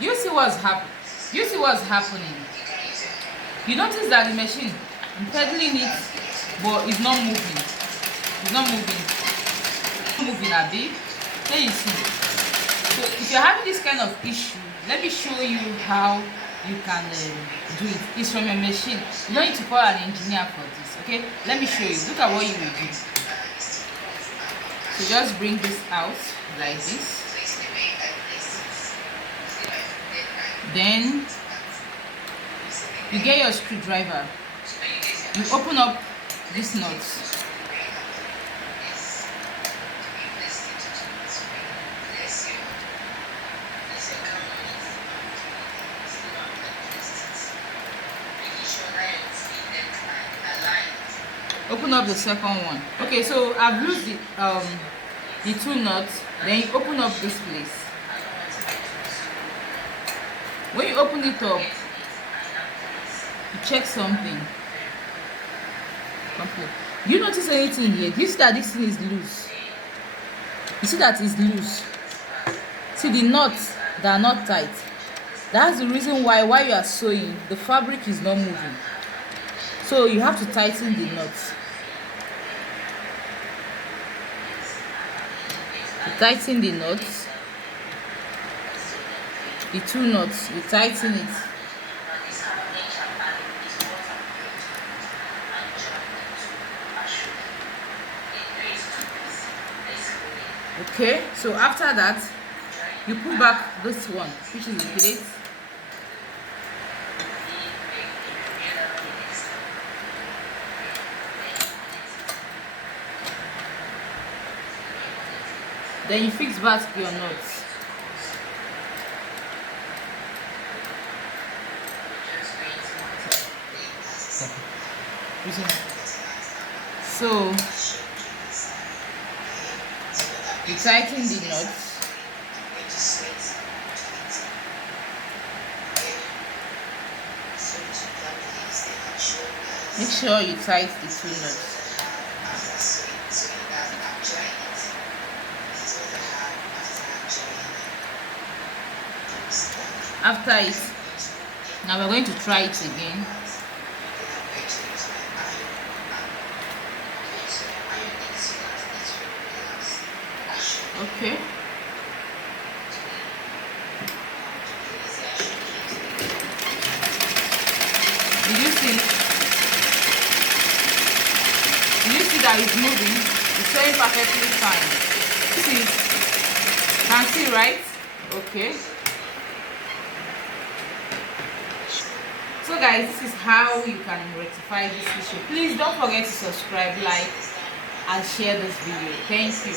You see what's happening? You see what's happening? You notice that the machine, I'm pedaling it, but it's not moving. It's not moving. It's not moving, Abby. There you see. So if you're having this kind of issue, let me show you how you can do it. It's from a machine. You don't need to call an engineer for this. Okay? Let me show you. Look at what you will do. So just bring this out like this. Then you get your screwdriver. You open up this nut. Open up the second one. Okay, so I've used the two nuts. Then you open up this place. When you open it up, you check something. Do you notice anything here? You see that this thing is loose. You see that it's loose. See the nuts that are not tight. That's the reason why while you are sewing, the fabric is not moving. So you have to tighten the nuts. You tighten the nuts. The two nuts, you tighten it. Okay, so after that, you pull back this one, which is the plate. Then you fix back your nuts. So you tighten the nuts. Make sure you tighten the two nuts. After it, now we're going to try it again. Okay. Did you see? Did you see that it's moving? It's showing perfectly fine. See? Can see, right? Okay. So guys, this is how you can rectify this issue. Please don't forget to subscribe, like, and share this video. Thank you.